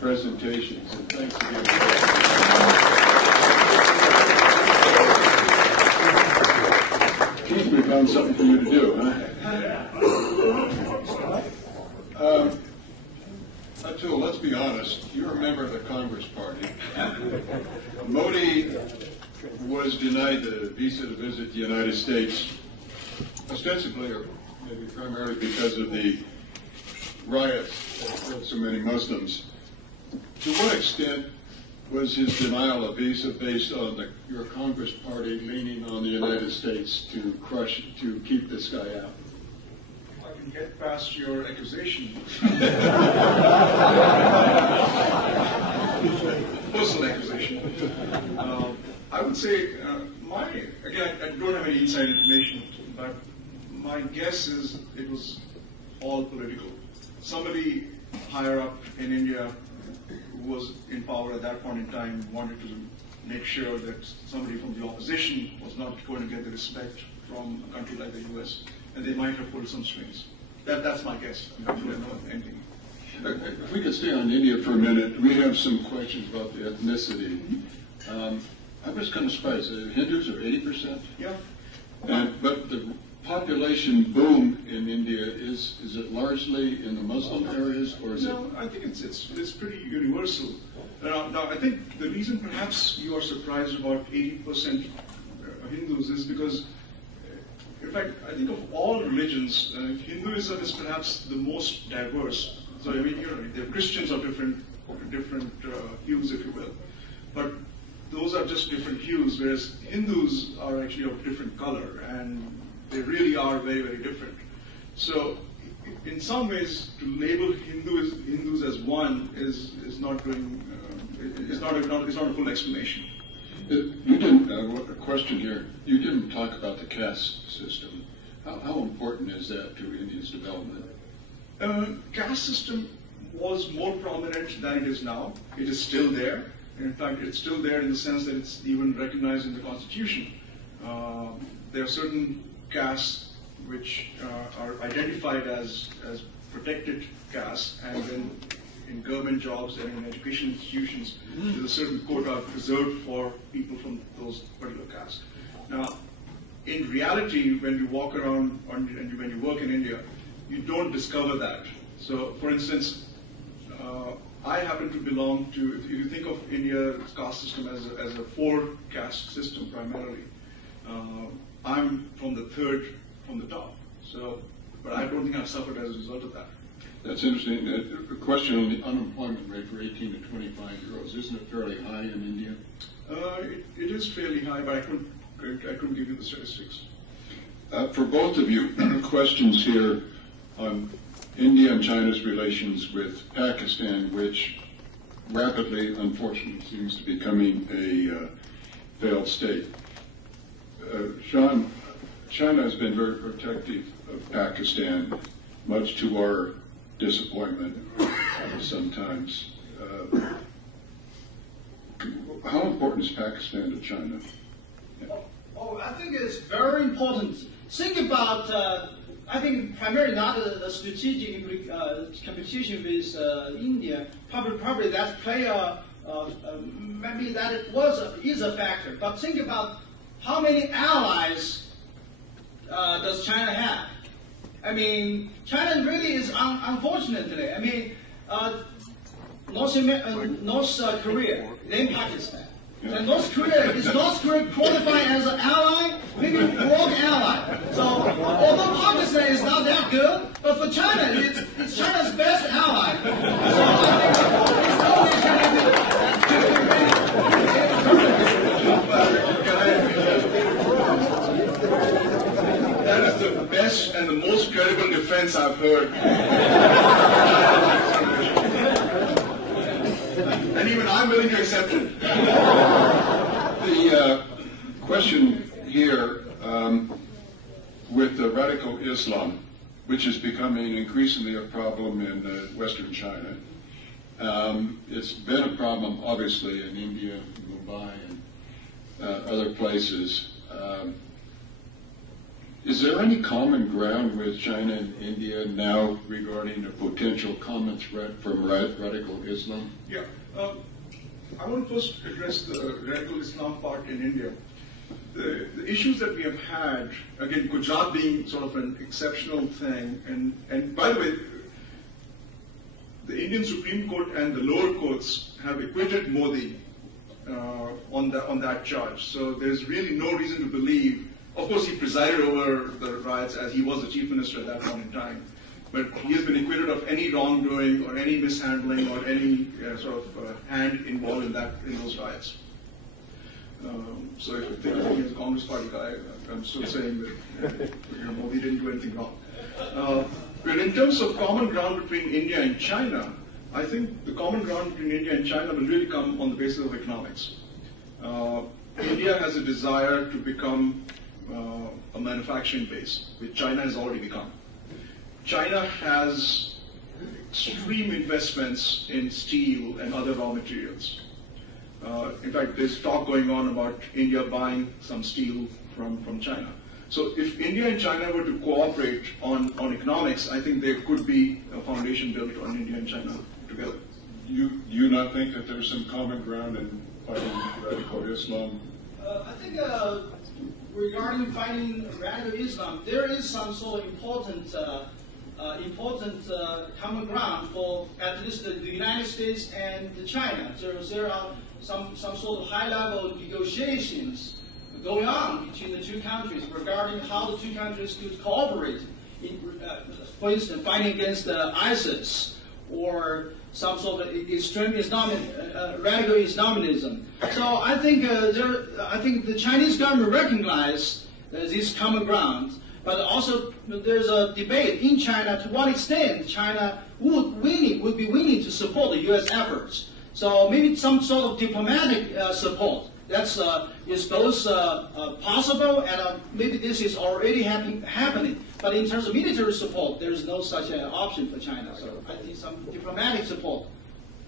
presentations, and thanks again. Keith, we found something for you to do, huh? Atul, let's be honest. You're a member of the Congress Party. Modi was denied the visa to visit the United States, ostensibly or maybe primarily because of the riots that killed so many Muslims. To what extent was his denial of visa based on your Congress Party leaning on the United States to keep this guy out? I can get past your accusation. Personal accusation. I would say, again, I don't have any inside information, but my guess is it was all political. Somebody higher up in India who was in power at that point in time wanted to make sure that somebody from the opposition was not going to get the respect from a country like the US, and they might have pulled some strings. That's my guess. I don't know anything. If we could stay on India for a minute, we have some questions about the ethnicity. I was kind of surprised. The Hindus are 80%? Yeah. But the population boom in India, is it largely in the Muslim areas, or is it? No, I think it's pretty universal. Now, I think the reason perhaps you are surprised about 80% Hindus is because, in fact, I think of all religions, Hinduism is perhaps the most diverse. So I mean, the Christians are different hues, if you will, but those are just different hues. Whereas Hindus are actually of different color, and they really are very, very different. So, in some ways, to label Hindus as one is not doing. It's not a full explanation. You didn't. A question here. You didn't talk about the caste system. How important is that to India's development? Caste system was more prominent than it is now. It is still there. In fact, it's still there in the sense that it's even recognized in the Constitution. There are certain castes which are identified as protected castes, and then in government jobs and in education institutions, there's a certain quota reserved for people from those particular castes. Now, in reality, when you walk around and when you work in India, you don't discover that. So, for instance, I happen to belong to, if you think of India's caste system as a four-caste system primarily, I'm from the third from the top. So, but I don't think I've suffered as a result of that. That's interesting. A question on the unemployment rate for 18 to 25-year-olds. Isn't it fairly high in India? It is fairly high, but I couldn't give you the statistics. For both of you, questions here on India and China's relations with Pakistan, which rapidly, unfortunately, seems to be becoming a failed state. Shawn, China has been very protective of Pakistan, much to our disappointment sometimes. How important is Pakistan to China? Oh, I think it's very important. Think about, I think primarily not the strategic competition with India. Probably that play maybe that is a factor. But think about how many allies does China have? I mean, China really is, unfortunately, I mean, North Korea, then Pakistan. And North Korea, is North Korea qualified as an ally? Maybe wrong ally. So, although Pakistan is not that good, but for China, it's China's best ally. So, I think that is the best and the most credible defense I've heard. And even I'm willing to accept it. The question here with the radical Islam, which is becoming increasingly a problem in Western China. It's been a problem, obviously, in India, Mumbai, and other places. Is there any common ground with China and India now regarding a potential common threat from radical Islam? Yeah. I want to first address the radical Islam part in India. The issues that we have had, again, Gujarat being sort of an exceptional thing, and by the way, the Indian Supreme Court and the lower courts have acquitted Modi on that charge. So there's really no reason to believe. Of course, he presided over the riots as he was the chief minister at that point in time. But he has been acquitted of any wrongdoing or any mishandling or any sort of hand involved in those riots. So if you think of me as a Congress Party guy, I'm still saying that Modi didn't do anything wrong. But in terms of common ground between India and China, I think the common ground between India and China will really come on the basis of economics. India has a desire to become a manufacturing base, which China has already become. China has extreme investments in steel and other raw materials. In fact, there's talk going on about India buying some steel from China. So if India and China were to cooperate on economics, I think there could be a foundation built on India and China together. Do you not think that there's some common ground in fighting radical Islam? I think regarding fighting radical Islam, there is some sort of important common ground for at least the United States and China. There are some sort of high-level negotiations going on between the two countries regarding how the two countries could cooperate in, for instance, fighting against ISIS or some sort of extreme radical Islamism. So I think I think the Chinese government recognizes this common ground, but also there's a debate in China to what extent China would be willing to support the U.S. efforts. So maybe some sort of diplomatic support. That's is both possible, and maybe this is already happening. But in terms of military support, there is no such option for China. So I think some diplomatic support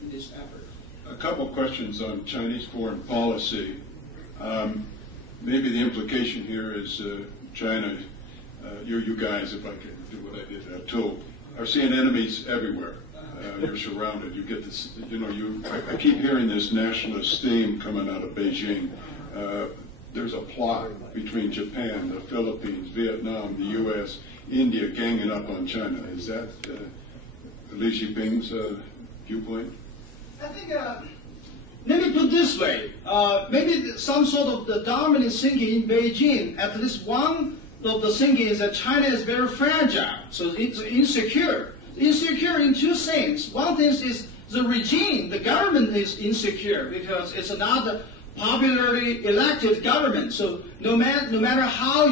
in this effort. A couple questions on Chinese foreign policy. Maybe the implication here is China, you guys, if I could do what I did at Atul, are seeing enemies everywhere. You're surrounded. You get this. I keep hearing this nationalist theme coming out of Beijing. There's a plot between Japan, the Philippines, Vietnam, the U.S., India ganging up on China. Is that Li Jinping's viewpoint? I think, let me put it this way. Maybe some sort of the dominant thinking in Beijing, at least one of the thinking is that China is very fragile, so it's insecure. Insecure in two things. One thing is the regime, the government is insecure because it's not a popularly elected government. So no matter how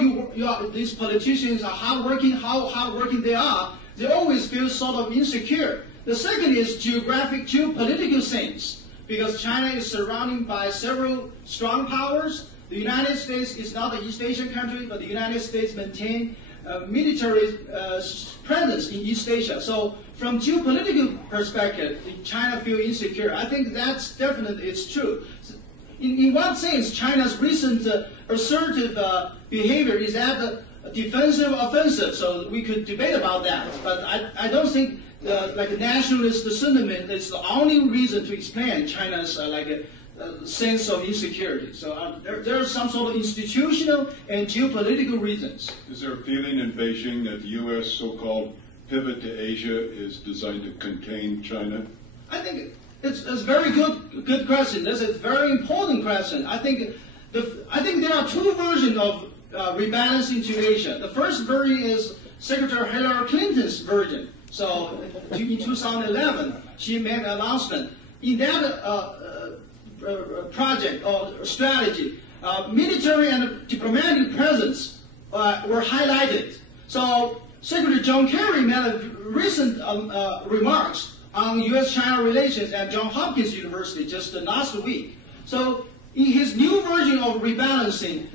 these politicians are hardworking they are, they always feel sort of insecure. The second is geopolitical things, because China is surrounded by several strong powers. The United States is not an East Asian country, but the United States maintains military presence in East Asia. So from geopolitical perspective, China feels insecure. I think that's definitely it's true. In one sense, China's recent assertive behavior is that defensive, offensive. So we could debate about that. But I don't think like a nationalist sentiment is the only reason to explain China's sense of insecurity. So there are some sort of institutional and geopolitical reasons. Is there a feeling in Beijing that the U.S. so-called pivot to Asia is designed to contain China? I think it's a very good question. That's a very important question. I think there are two versions of rebalancing to Asia. The first version is Secretary Hillary Clinton's version. So in 2011, she made an announcement. In that project or strategy, military and diplomatic presence were highlighted. So Secretary John Kerry made a recent remarks on U.S.-China relations at Johns Hopkins University just last week. So in his new version of rebalancing,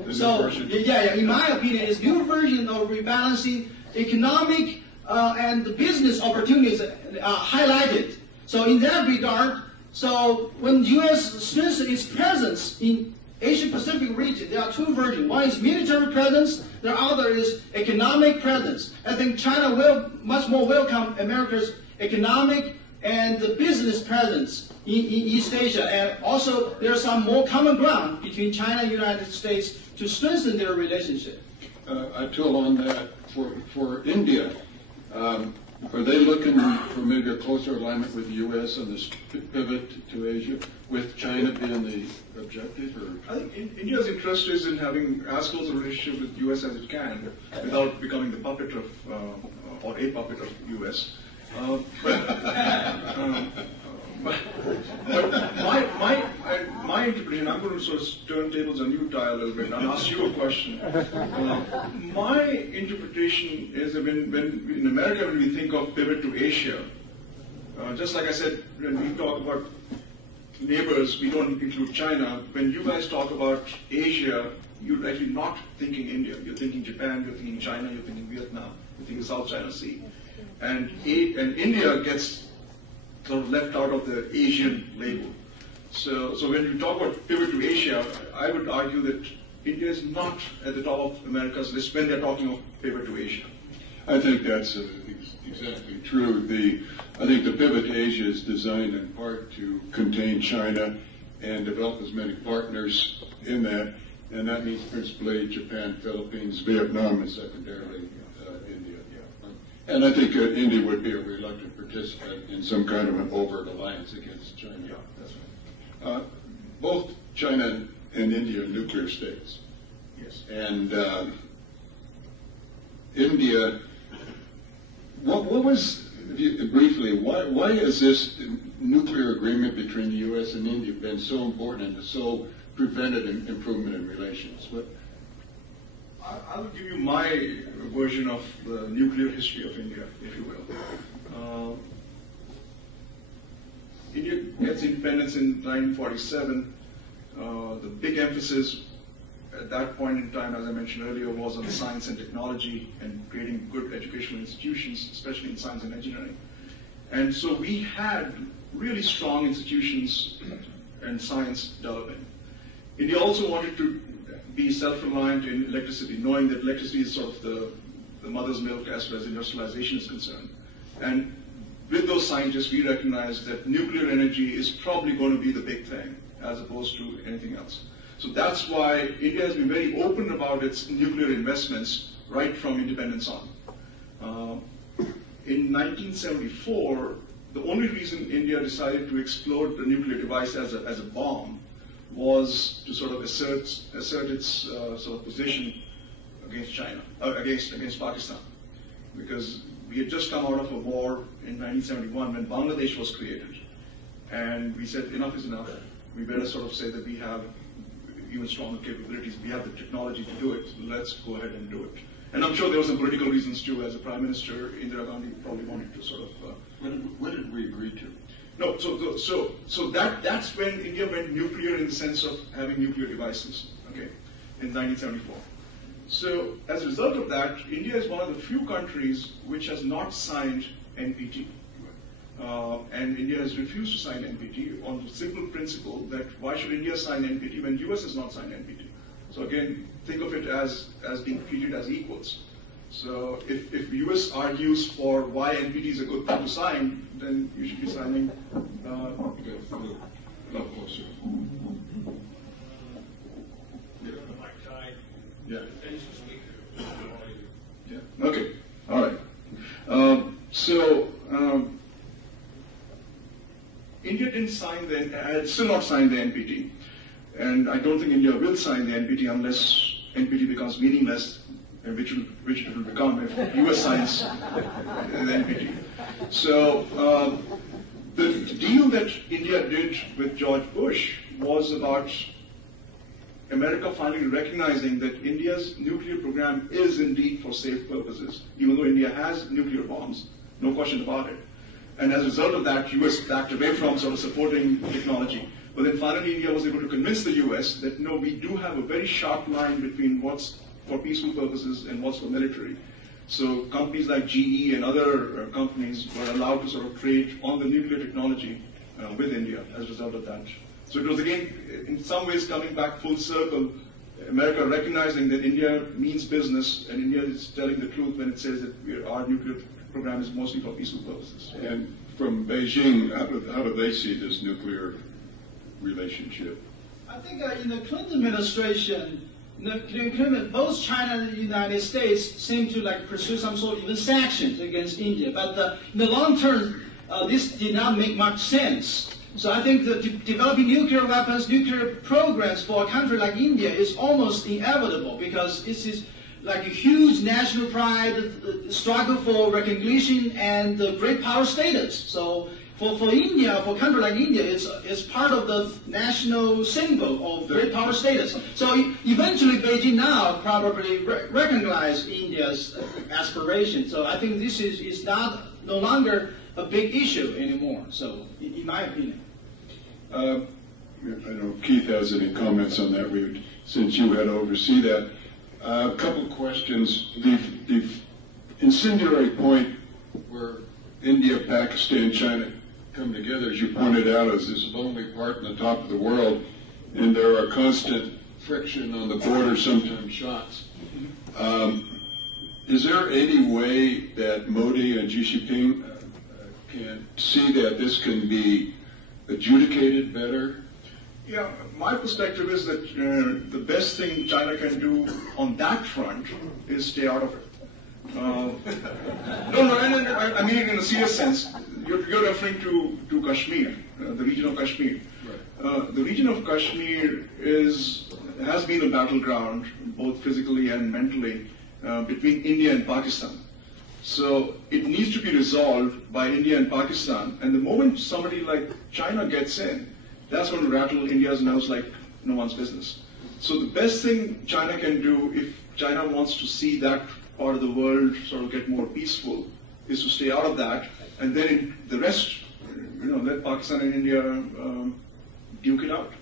in my opinion, his new version of rebalancing, economic and the business opportunities are highlighted. So in that regard, so when U.S. strengthens its presence in Asia-Pacific region, there are two versions. One is military presence, the other is economic presence. I think China will much more welcome America's economic and the business presence in East Asia. And also, there's some more common ground between China and the United States to strengthen their relationship. Atul, on that, for India, are they looking for maybe a closer alignment with the U.S. on this pivot to Asia, with China being the objective? Or? I think India's interest is in having as close a relationship with the U.S. as it can, without becoming the puppet of, or a puppet of the U.S. My interpretation, I'm going to sort of turn tables on you, Ty, a little bit and ask you a question. My interpretation is that when in America, when we think of pivot to Asia, just like I said, when we talk about neighbors, we don't include China. When you guys talk about Asia, you're actually not thinking India. You're thinking Japan, you're thinking China, you're thinking Vietnam, you're thinking South China Sea. And India gets sort of left out of the Asian label. So when you talk about pivot to Asia, I would argue that India is not at the top of America's list when they're talking of pivot to Asia. I think that's exactly true. I think the pivot to Asia is designed in part to contain China and develop as many partners in that, and that means principally Japan, Philippines, Vietnam, and secondarily India. Yeah. And I think India would be a reluctant participant in some kind of an overt alliance against China. Yeah, that's right. Both China and India are nuclear states. Yes. And India, what was, briefly, why has this nuclear agreement between the U.S. and India been so important and so prevented improvement in relations? I'll give you my version of the nuclear history of India, if you will. India gets independence in 1947. The big emphasis at that point in time, as I mentioned earlier, was on science and technology and creating good educational institutions, especially in science and engineering. And so we had really strong institutions and science developing. India also wanted to be self-reliant in electricity, knowing that electricity is sort of the mother's milk as far as industrialization is concerned. And with those scientists, we recognized that nuclear energy is probably going to be the big thing, as opposed to anything else. So that's why India has been very open about its nuclear investments right from independence on. In 1974, the only reason India decided to explode the nuclear device as a bomb was to sort of assert its sort of position against China, against Pakistan, because we had just come out of a war in 1971 when Bangladesh was created, and we said enough is enough. We better sort of say that we have even stronger capabilities. We have the technology to do it. Let's go ahead and do it. And I'm sure there were some political reasons too. As a prime minister, Indira Gandhi probably wanted to sort of. What did we agree to? No, so that's when India went nuclear in the sense of having nuclear devices. Okay, in 1974. So as a result of that, India is one of the few countries which has not signed NPT. And India has refused to sign NPT on the simple principle that why should India sign NPT when US has not signed NPT? So again, think of it as being treated as equals. So if US argues for why NPT is a good thing to sign, then you should be signing. Yeah. Yeah. Okay. All right. India didn't sign still not signed the NPT, and I don't think India will sign the NPT unless NPT becomes meaningless, and which it will become if US signs the NPT. So the deal that India did with George Bush was about America finally recognizing that India's nuclear program is indeed for safe purposes, even though India has nuclear bombs, no question about it. And as a result of that, US backed away from sort of supporting technology. But then finally India was able to convince the US that no, we do have a very sharp line between what's for peaceful purposes and what's for military. So companies like GE and other companies were allowed to sort of trade on the nuclear technology with India as a result of that So it was again, in some ways, coming back full circle, America recognizing that India means business, and India is telling the truth when it says that our nuclear program is mostly for peaceful purposes. And from Beijing, how do they see this nuclear relationship? I think in the Clinton administration, both China and the United States seem to pursue some sort of even sanctions against India. But in the long term, this did not make much sense. So I think that developing nuclear weapons, nuclear programs for a country like India is almost inevitable, because this is like a huge national pride, struggle for recognition and great power status. So for India, for a country like India, it's part of the national symbol of great power status. So eventually Beijing now probably recognize India's aspiration. So I think this is no longer a big issue anymore, so in my opinion. I don't know if Keith has any comments on that, since you had to oversee that. A couple questions. The incendiary point where India, Pakistan, China come together, as you pointed out, is this lonely part in the top of the world, and there are constant friction on the border, sometimes shots. Is there any way that Modi and Xi Jinping can see that this can be adjudicated better? Yeah, my perspective is that the best thing China can do on that front is stay out of it. No, I mean it in a serious sense. You're referring to Kashmir, the region of Kashmir. Right. The region of Kashmir has been a battleground, both physically and mentally, between India and Pakistan. So it needs to be resolved by India and Pakistan. And the moment somebody like China gets in, that's going to rattle India's nerves like no one's business. So the best thing China can do, if China wants to see that part of the world sort of get more peaceful, is to stay out of that, and then the rest, let Pakistan and India duke it out.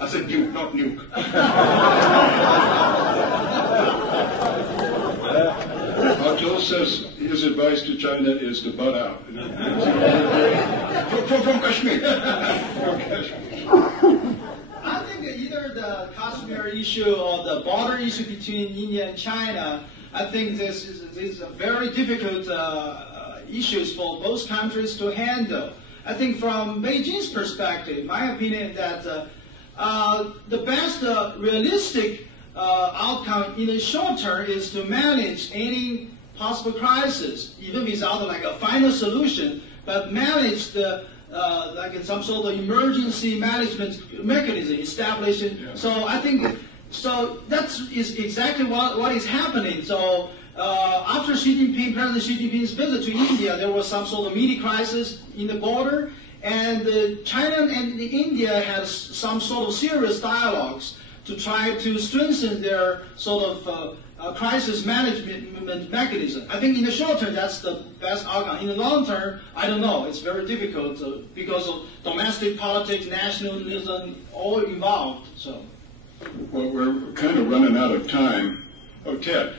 I said duke, not nuke. Atul says his advice to China is to butt out. From Kashmir. I think either the Kashmir issue or the border issue between India and China, I think this is a very difficult issues for both countries to handle. I think from Beijing's perspective, my opinion that the best realistic outcome in the short term is to manage any possible crisis, even without a final solution, but manage the some sort of emergency management mechanism established. Yeah. So I think that is exactly what is happening. So after President Xi Jinping's visit to India, there was some sort of mini crisis in the border, and China and India had some sort of serious dialogues to try to strengthen their sort of crisis management mechanism. I think in the short term, that's the best outcome. In the long term, I don't know. It's very difficult because of domestic politics, nationalism, all involved. So. Well, we're kind of running out of time. Oh, Ted.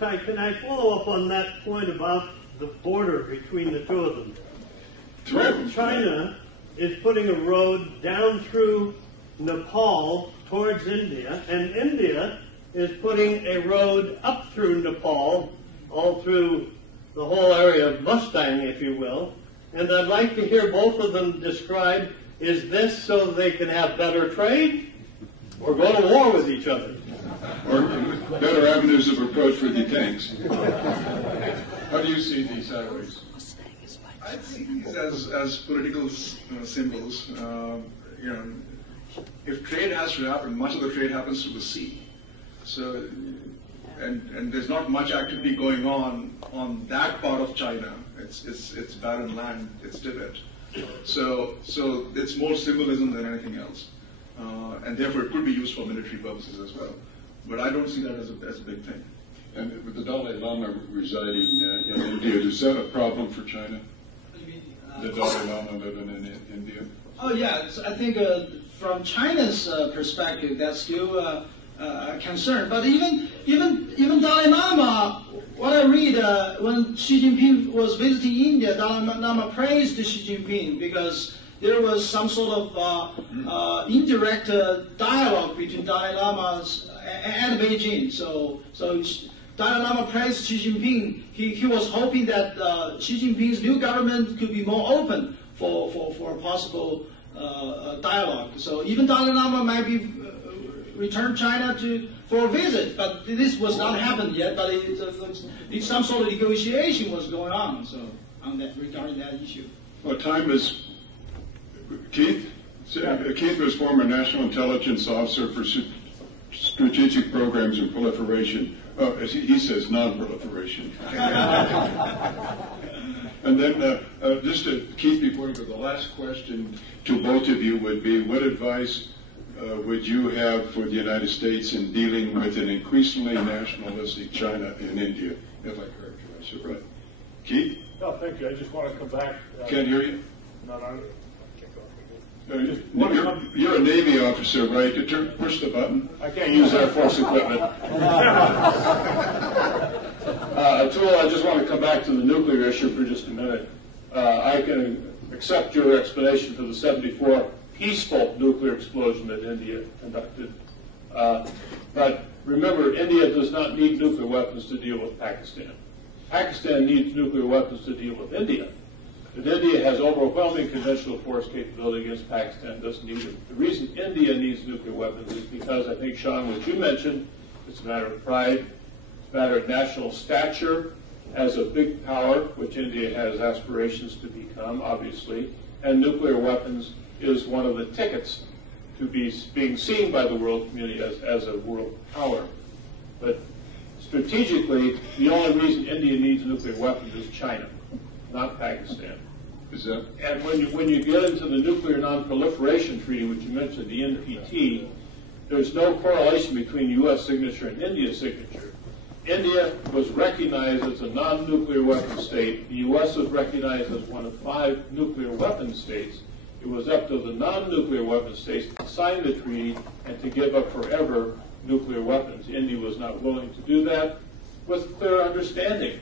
Ty, can I follow up on that point about the border between the two of them? China is putting a road down through Nepal towards India, and India is putting a road up through Nepal, all through the whole area of Mustang, if you will. And I'd like to hear both of them describe, is this so they can have better trade, or go to war with each other? Or better avenues of approach for the tanks. How do you see these highways? I see these as political symbols. If trade has to happen, much of the trade happens through the sea. So, and there's not much activity going on that part of China. It's barren land. It's Tibet. So it's more symbolism than anything else, and therefore it could be used for military purposes as well. But I don't see that as a big thing. And with the Dalai Lama residing in India, is that a problem for China? What do you mean? The Dalai Lama living in India? Oh yeah, I think from China's perspective, that's still a concern. But even Dalai Lama, what I read when Xi Jinping was visiting India, Dalai Lama praised Xi Jinping because there was some sort of indirect dialogue between Dalai Lama and Beijing. So Dalai Lama praised Xi Jinping. He was hoping that Xi Jinping's new government could be more open for a possible dialogue. So even Dalai Lama might be returned China for a visit, but this was not happened yet. But some sort of negotiation was going on. So regarding that issue. Well, time is Keith. Keith was former National Intelligence Officer for Strategic Programs and Proliferation. Oh, as he says, non-proliferation. And then, just to Keith, before you go, the last question to both of you would be, what advice would you have for the United States in dealing with an increasingly nationalistic China and India, if I characterize it right? Keith? No, thank you. I just want to come back. Can't hear you? No, I can't go. You're a Navy officer, right? Push the button. I can't use Air Force equipment. Atul, I just want to come back to the nuclear issue for just a minute. I can accept your explanation for the 74 peaceful nuclear explosion that India conducted. But remember, India does not need nuclear weapons to deal with Pakistan. Pakistan needs nuclear weapons to deal with India. But India has overwhelming conventional force capability against Pakistan, doesn't need it. The reason India needs nuclear weapons is because, I think, Shawn, what you mentioned, it's a matter of pride, it's a matter of national stature as a big power, which India has aspirations to become, obviously, and nuclear weapons is one of the tickets to being seen by the world community as a world power. But strategically, the only reason India needs nuclear weapons is China, not Pakistan. Is that? And when you get into the Nuclear Non-Proliferation Treaty, which you mentioned, the NPT, there's no correlation between U.S. signature and India's signature. India was recognized as a non-nuclear weapon state. The U.S. was recognized as one of 5 nuclear weapon states. It was up to the non-nuclear weapon states to sign the treaty and to give up forever nuclear weapons. India was not willing to do that with clear understanding.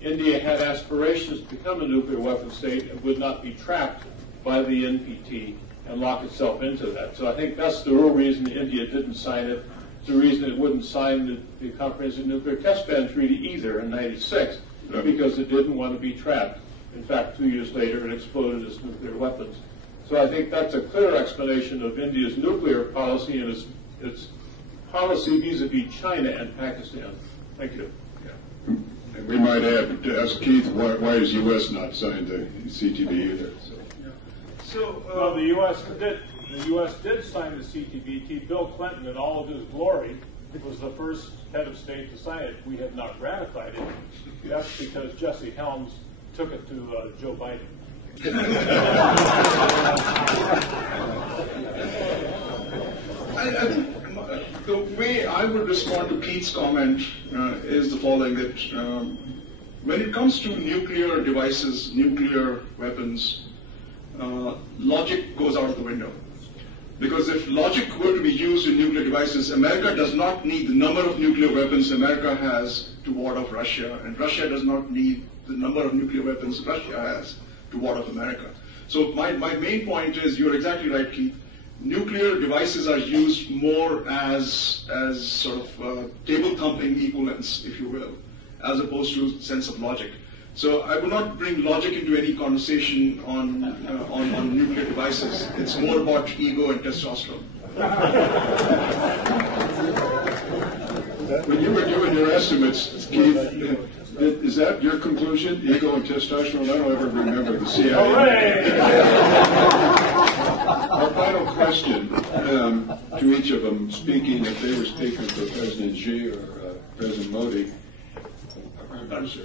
India had aspirations to become a nuclear weapon state and would not be trapped by the NPT and lock itself into that. So I think that's the real reason India didn't sign it. It's the reason it wouldn't sign the Comprehensive Nuclear Test Ban Treaty either in '96, because it didn't want to be trapped. In fact, 2 years later, it exploded its nuclear weapons. So I think that's a clear explanation of India's nuclear policy and its policy vis-a-vis China and Pakistan. Thank you. And we might add to ask Keith, why is U.S. not signed the CTB either? Well, the U.S. did sign the CTBT. Bill Clinton, in all of his glory, was the first head of state to sign it. We have not ratified it. That's because Jesse Helms took it to Joe Biden. I think the way I would respond to Keith's comment is the following, that when it comes to nuclear devices, nuclear weapons, logic goes out of the window. Because if logic were to be used in nuclear devices, America does not need the number of nuclear weapons America has to ward off Russia, and Russia does not need the number of nuclear weapons Russia has to ward off America. So my main point is, you're exactly right, Keith. Nuclear devices are used more as sort of table thumping equivalents, if you will, as opposed to sense of logic. So I would not bring logic into any conversation on nuclear devices. It's more about ego and testosterone. When you were doing your estimates, Keith, is that your conclusion? Ego and testosterone? I don't ever remember the CIA. Our final question to each of them, speaking, if they were speaking for President Xi or President Modi,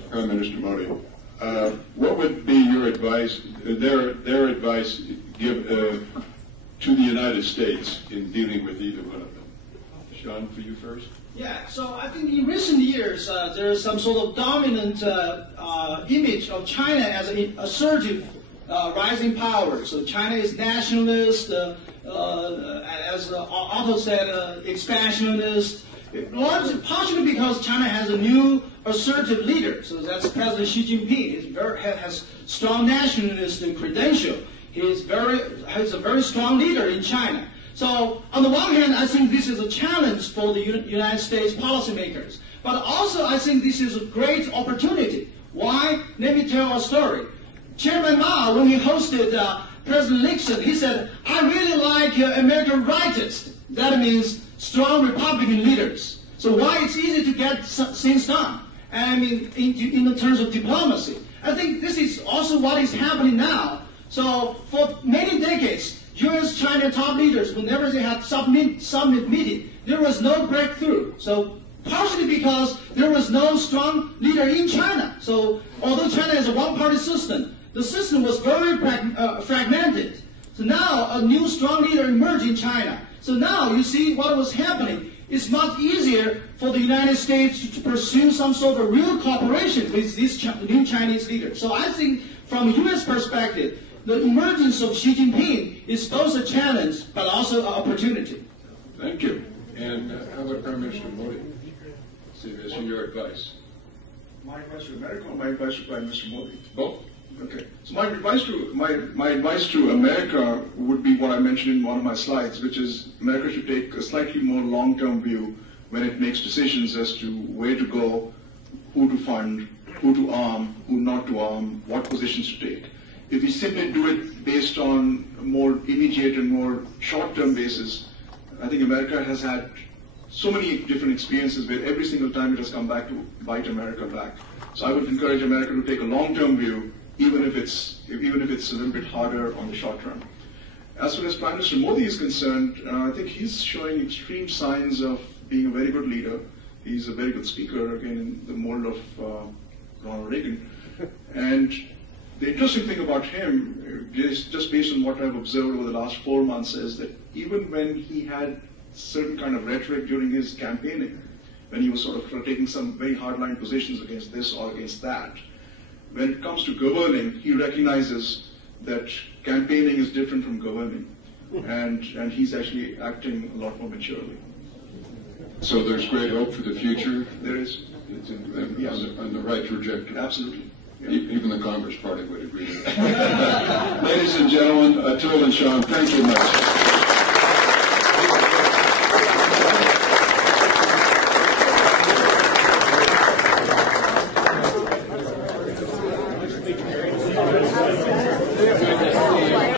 Prime Minister Modi, what would be your advice, their advice give to the United States in dealing with either one of them? Shawn, for you first. Yeah, so I think in recent years there is some sort of dominant image of China as an assertive rising power. So China is nationalist, as Atul said, expansionist. Partially because China has a new assertive leader. So that's President Xi Jinping. He has strong nationalist credential. he's a very strong leader in China. So on the one hand, I think this is a challenge for the United States policymakers. But also, I think this is a great opportunity. Why? Let me tell a story. Chairman Mao, when he hosted President Nixon, he said, "I really like American rightists." That means strong Republican leaders. So why it's easy to get things done? And I mean, in the terms of diplomacy. I think this is also what is happening now. So for many decades, U.S.-China top leaders, whenever they had summit meeting, there was no breakthrough. So partially because there was no strong leader in China. So although China is a one-party system, the system was very fragmented. So now a new strong leader emerged in China. So now you see what was happening. It's much easier for the United States to pursue some sort of real cooperation with these new Chinese leaders. So I think from a U.S. perspective, the emergence of Xi Jinping is both a challenge but also an opportunity. Thank you. And how about Prime Minister Modi? See, this is your advice. My advice to America or my advice to Prime Minister Modi? Both. Okay. So my advice to America would be what I mentioned in one of my slides, which is America should take a slightly more long-term view when it makes decisions as to where to go, who to fund, who to arm, who not to arm, what positions to take. If we simply do it based on a more immediate and more short-term basis, I think America has had so many different experiences where every single time it has come back to bite America back. So I would encourage America to take a long-term view, even if it's a little bit harder on the short run. As far as Prime Minister Modi is concerned, I think he's showing extreme signs of being a very good leader. He's a very good speaker, again, in the mold of Ronald Reagan. And the interesting thing about him, just based on what I've observed over the last 4 months, is that even when he had certain kind of rhetoric during his campaigning, when he was sort of taking some very hardline positions against this or against that, when it comes to governing, he recognizes that campaigning is different from governing, and he's actually acting a lot more maturely. So there's great hope for the future. There is. It's on the right trajectory. Absolutely. Yeah. Even the Congress Party would agree with that. Ladies and gentlemen, Atul and Shawn, thank you much.